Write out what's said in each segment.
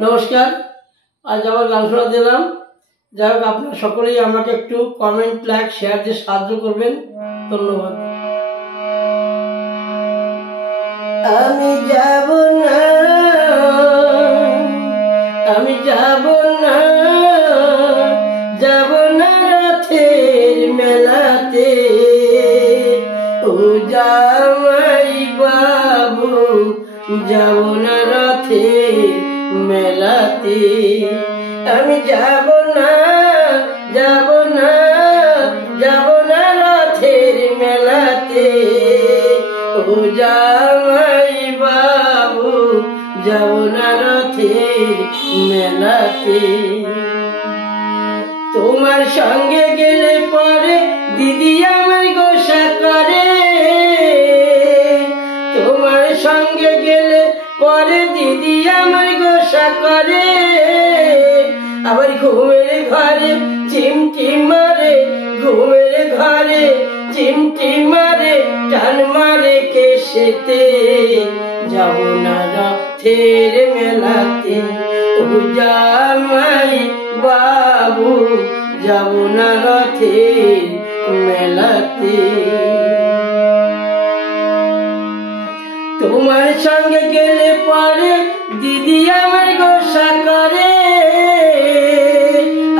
নমস্কার। আজ আবার গান শোনা দিলাম। যাই হোক, আপনারা সকলেই আমাকে একটু কমেন্ট, লাইক, শেয়ার দিয়ে সাহায্য করবেন। ধন্যবাদ। আমি যাব না, আমি যাব না, যাব না রথের মেলাতে। ও জামাই বাবু, যাব না রথের মেলাতে। আমি যাব না, যাব না, যাব না রথের মেলাতে। ও জামাই বাবু, যাব না রথের মেলাতে। তোমার সঙ্গে গেলে পরে দিদি আমায় গোসা করে। তোমার সঙ্গে গেলে পরে দিদি আমায় গোসা করে। আবার ঘুমের ঘরে চিমটি মারে, ঘুমের ঘরে চিমটি মারে, টান মারে কেশেতে। যাব না রথের মেলাতে। ও জামাই বাবু, যাব না রথের মেলাতে। তোমার সঙ্গে গেলে পরে দিদি আমার গোসা করে।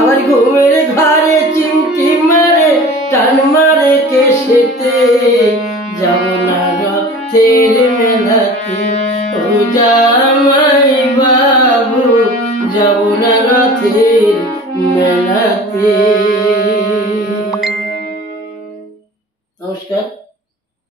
আবার ঘুমের ঘরে চিমটি মারে, টান মারে কেশেতে। যাব না রথের মেলাতে। ও জামাই বাবু, যাব না রথের মেলাতে।